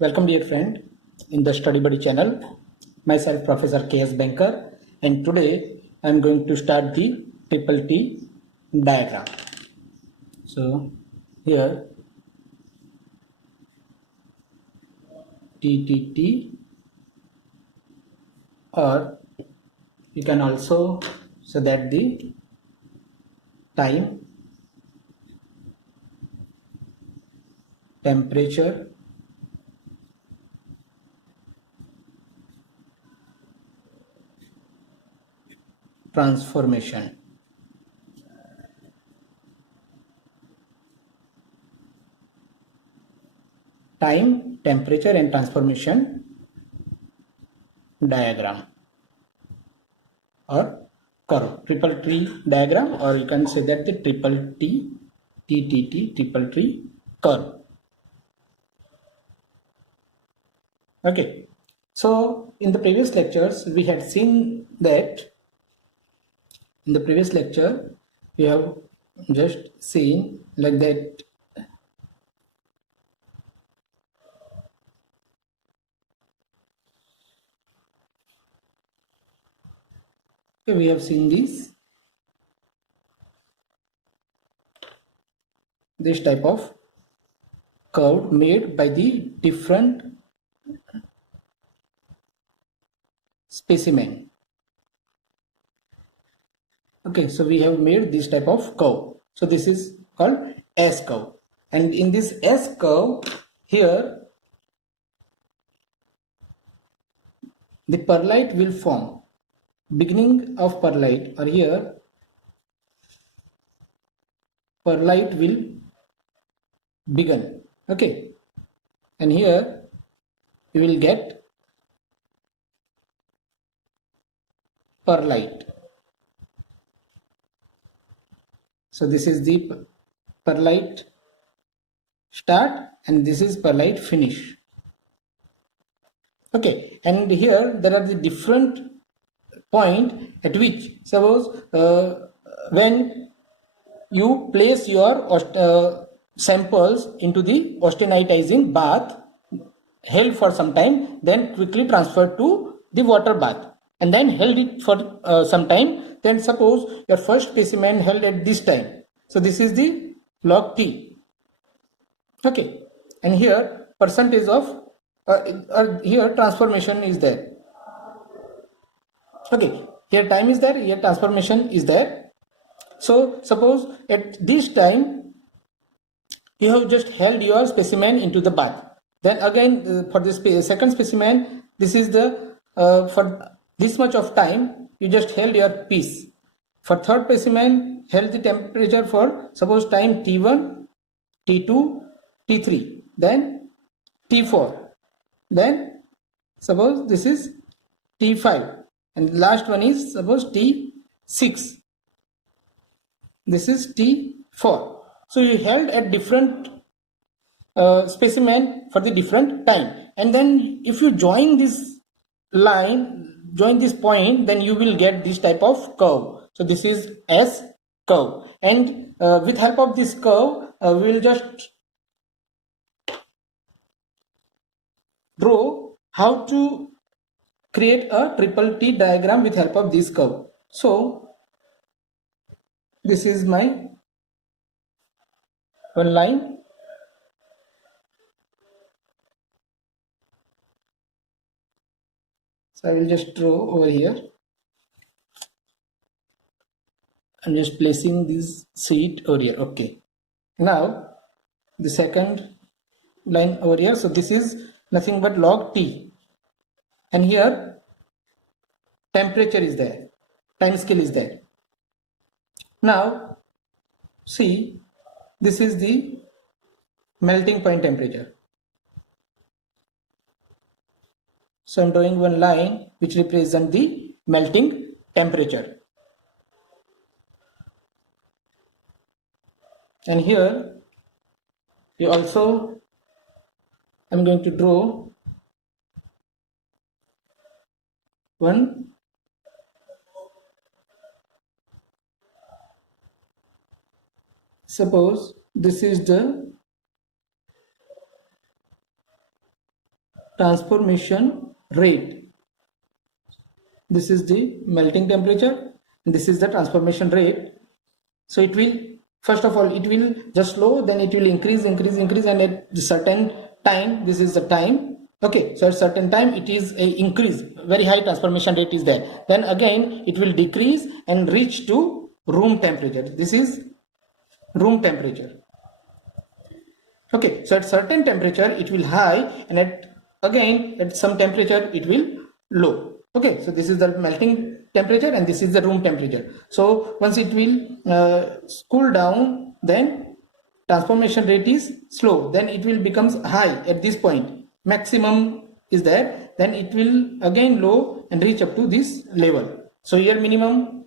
Welcome dear friend in the Study Buddy channel. Myself Professor K.S. Banker, and today I am going to start the triple T diagram. So here TTT, or you can also say that the time, temperature, transformation. Time, temperature and transformation diagram or curve, triple tree diagram, or you can say that the triple T, TTT, triple tree curve. Okay, so in the previous lectures we had seen that in the previous lecture we have just seen like that we have seen this type of curve made by the different specimen. Okay, so we have made this type of curve. So this is called S curve, and in this S curve here the perlite will form. Beginning of perlite, or here perlite will begin. Okay, and here you will get perlite. So this is the perlite start and this is perlite finish. Okay, and here there are the different point at which, suppose when you place your samples into the austenitizing bath, held for some time, then quickly transferred to the water bath, and then held it for some time. Then suppose your first specimen held at this time, so this is the log T. Okay, and here percentage of here transformation is there. Okay, here time is there, here transformation is there. So suppose at this time you have just held your specimen into the bath, then again for this second specimen, this is the for this much of time you just held your piece. For third specimen, held the temperature for suppose time T1, T2, T3, then T4, then suppose this is T5, and the last one is suppose T6, this is T4. So you held at different specimen for the different time, and then if you join this line, join this point, then you will get this type of curve. So this is S curve, and with help of this curve we will just draw how to create a triple T diagram with help of this curve. So this is my one line, so I will just draw over here. I'm just placing this sheet over here. Okay, now the second line over here, so this is nothing but log T, and here temperature is there, time scale is there. Now see, this is the melting point temperature. So I'm drawing one line which represents the melting temperature. And here you also, I'm going to draw one suppose this is the transformation rate. This is the melting temperature and this is the transformation rate. So it will, first of all, it will just slow, then it will increase, and at a certain time, this is the time. Okay, so at certain time it is a increase, very high transformation rate is there. Then again it will decrease and reach to room temperature. This is room temperature. Okay, so at certain temperature it will high, and at some temperature it will low. Okay, so this is the melting temperature and this is the room temperature. So once it will cool down, then transformation rate is slow, then it will becomes high at this point, maximum is there, then it will again low and reach up to this level. So here minimum,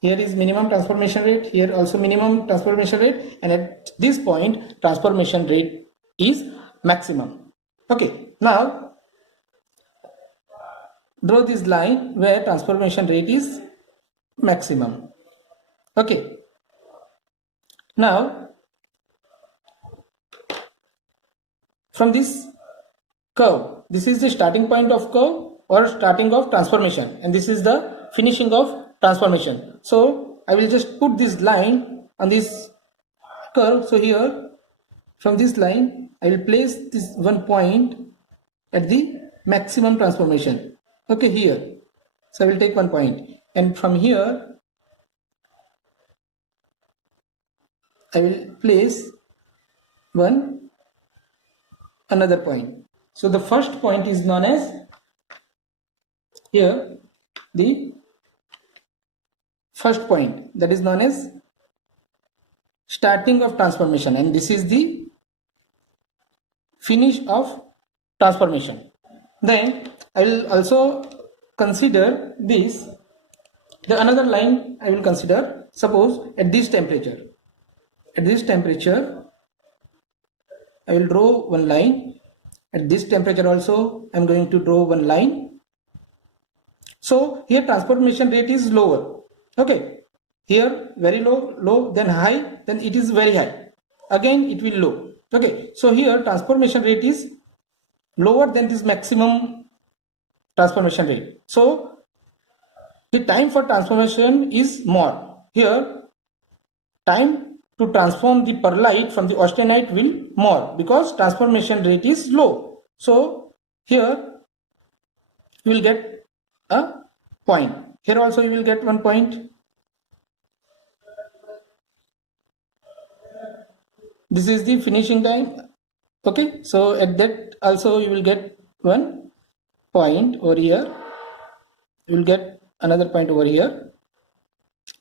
here is minimum transformation rate, here also minimum transformation rate, and at this point transformation rate is maximum. Okay, now draw this line where transformation rate is maximum. Okay, now from this curve, this is the starting point of curve or starting of transformation, and this is the finishing of transformation. So I will just put this line on this curve. So here from this line I will place this one point at the maximum transformation. Okay, here, so I will take one point, and from here I will place another point. So the first point is known as here, the first point, that is known as starting of transformation, and this is the finish of transformation. Then I will also consider this, the another line I will consider. Suppose at this temperature I will draw one line. At this temperature also I am going to draw one line. So here transformation rate is lower. Okay, here very low, then high, then it is very high, again it will low. Okay, so here transformation rate is lower than this maximum transformation rate. So the time for transformation is more. Here time to transform the perlite from the austenite will more because transformation rate is low. So here you will get a point. Here also you will get one point. This is the finishing time. Okay, so at that also you will get one point over here. You will get another point over here.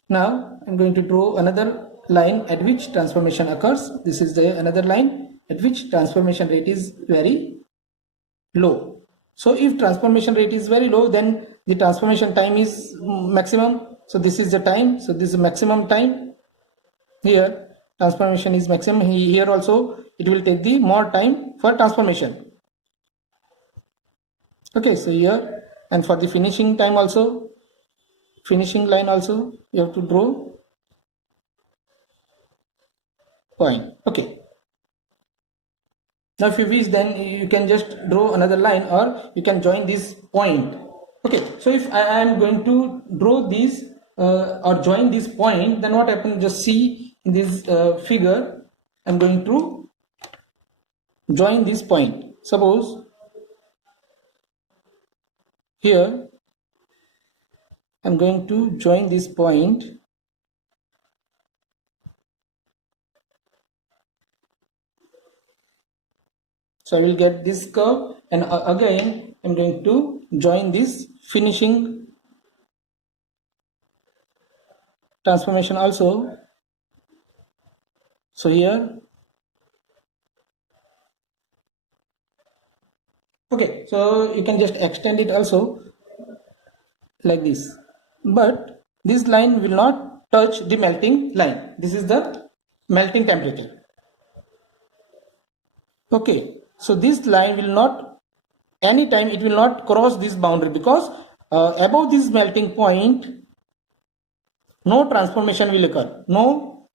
Now I'm going to draw another line at which transformation occurs. This is the another line at which transformation rate is very low. So if transformation rate is very low, then the transformation time is maximum. So this is the time. So this is maximum time. Here transformation is maximum. Here also it will take the more time for transformation. Okay, so here, and for the finishing time also, finishing line also you have to draw point. Okay, now if you wish, then you can just draw another line or you can join this point. Okay, so if I am going to draw this or join this point, then what happens, just see in this figure, I'm going to join this point. Suppose here I'm going to join this point. So I will get this curve, and again I'm going to join this finishing transformation also. So here, okay, so you can just extend it also like this, but this line will not touch the melting line. This is the melting temperature. Okay, so this line will not, anytime it will not cross this boundary, because above this melting point no transformation will occur, no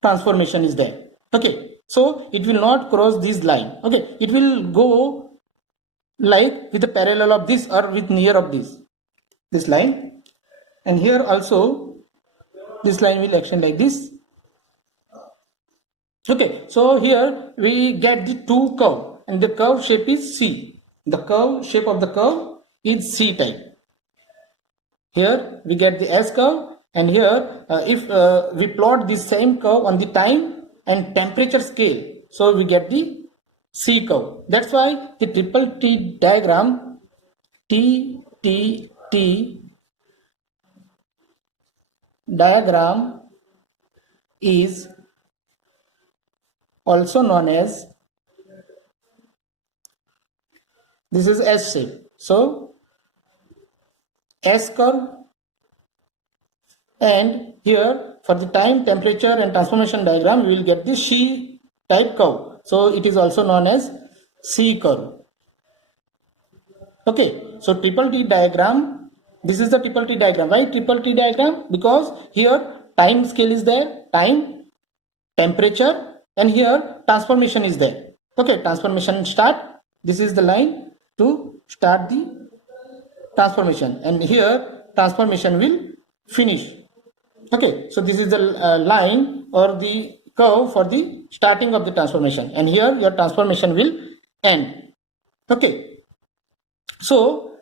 transformation is there. Okay, So it will not cross this line. Okay, it will go like with the parallel of this or with near of this line, and here also this line will extend like this. Okay, so here we get the two curve, and the curve shape is C. The curve shape of the curve is C type. Here we get the S curve, and here if we plot the same curve on the time and temperature scale, so we get the C curve. That's why the triple T diagram, T diagram, is also known as, this is S shape. So S curve, and here for the time, temperature and transformation diagram we will get the C type curve. So it is also known as C curve. Okay, so triple T diagram, this is the triple T diagram. Why triple T diagram? Because here time scale is there, time, temperature, and here transformation is there. Okay, transformation start, this is the line to start the transformation, and here transformation will finish. Okay, so this is the line or the curve for the starting of the transformation, and here your transformation will end. Okay, so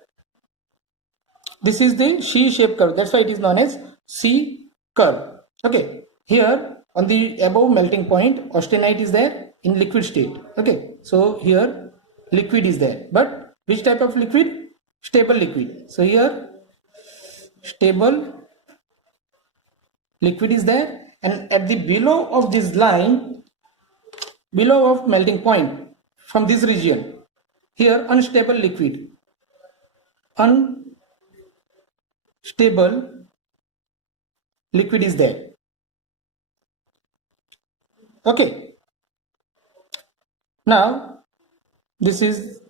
this is the C-shaped curve. That's why it is known as C curve. Okay, here on the above melting point, austenite is there in liquid state. Okay, so here liquid is there, but which type of liquid? Stable liquid. So here stable liquid is there, and at the below of this line, below of melting point, from this region, here unstable liquid, unstable liquid is there. Okay, now this is,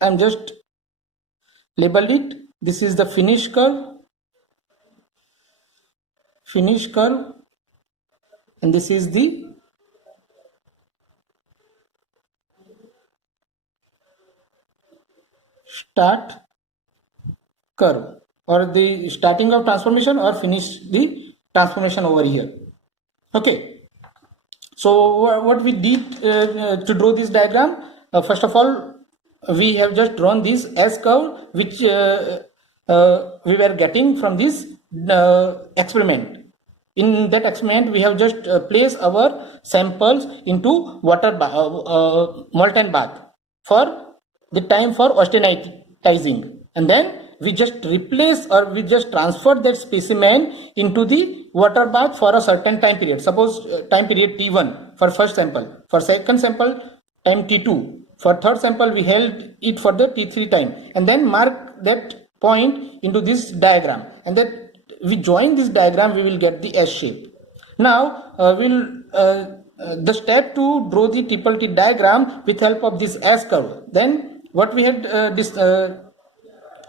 I'm just labeled it, this is the finish curve, and this is the start curve, or the starting of transformation or finish the transformation over here. Okay, so what we did to draw this diagram, first of all we have just drawn this S curve which we were getting from this experiment. In that experiment we have just placed our samples into water molten bath for the time for austenitizing, and then we just replace or we just transfer that specimen into the water bath for a certain time period. Suppose time period T1 for first sample, for second sample time T2, for third sample we held it for the T3 time, and then mark that point into this diagram, and that we join this diagram, we will get the S shape. Now the step to draw the triple T diagram with help of this S curve. Then what we had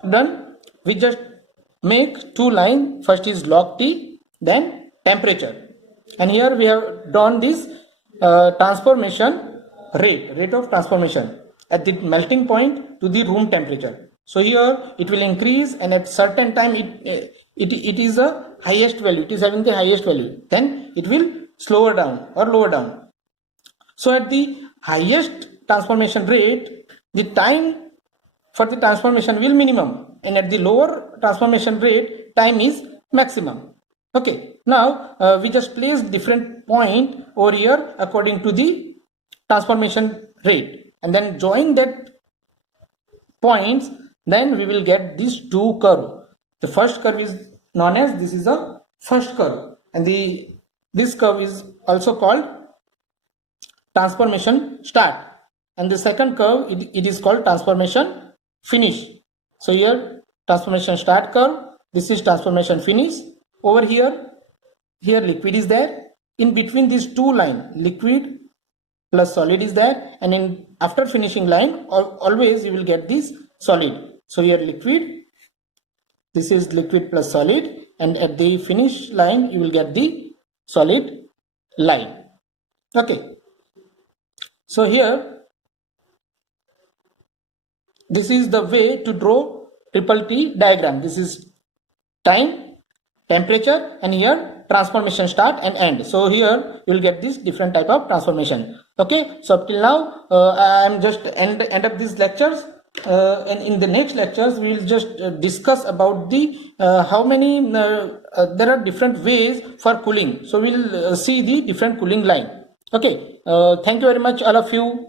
done, we just make two lines. First is log T, then temperature, and here we have done this transformation rate of transformation at the melting point to the room temperature. So here it will increase, and at certain time it is a highest value, it is having the highest value, then it will slower down or lower down. So at the highest transformation rate, the time for the transformation will minimum, and at the lower transformation rate, time is maximum. Okay, now we just place different point over here according to the transformation rate, and then join that points, then we will get these two curve. The first curve is known as, this is a first curve, and this curve is also called transformation start, and the second curve it is called transformation finish. So here transformation start curve, this is transformation finish. Over here liquid is there, in between these two line liquid plus solid is there, and in after finishing line always you will get this solid. So here liquid, this is liquid plus solid, and at the finish line you will get the solid line. Okay, So here, this is the way to draw triple T diagram. This is time, temperature, and here transformation start and end. So here you will get this different type of transformation. Okay, so up till now I am just end up these lectures, and in the next lectures we will just discuss about the how many there are different ways for cooling. So we will see the different cooling line. Okay, thank you very much all of you.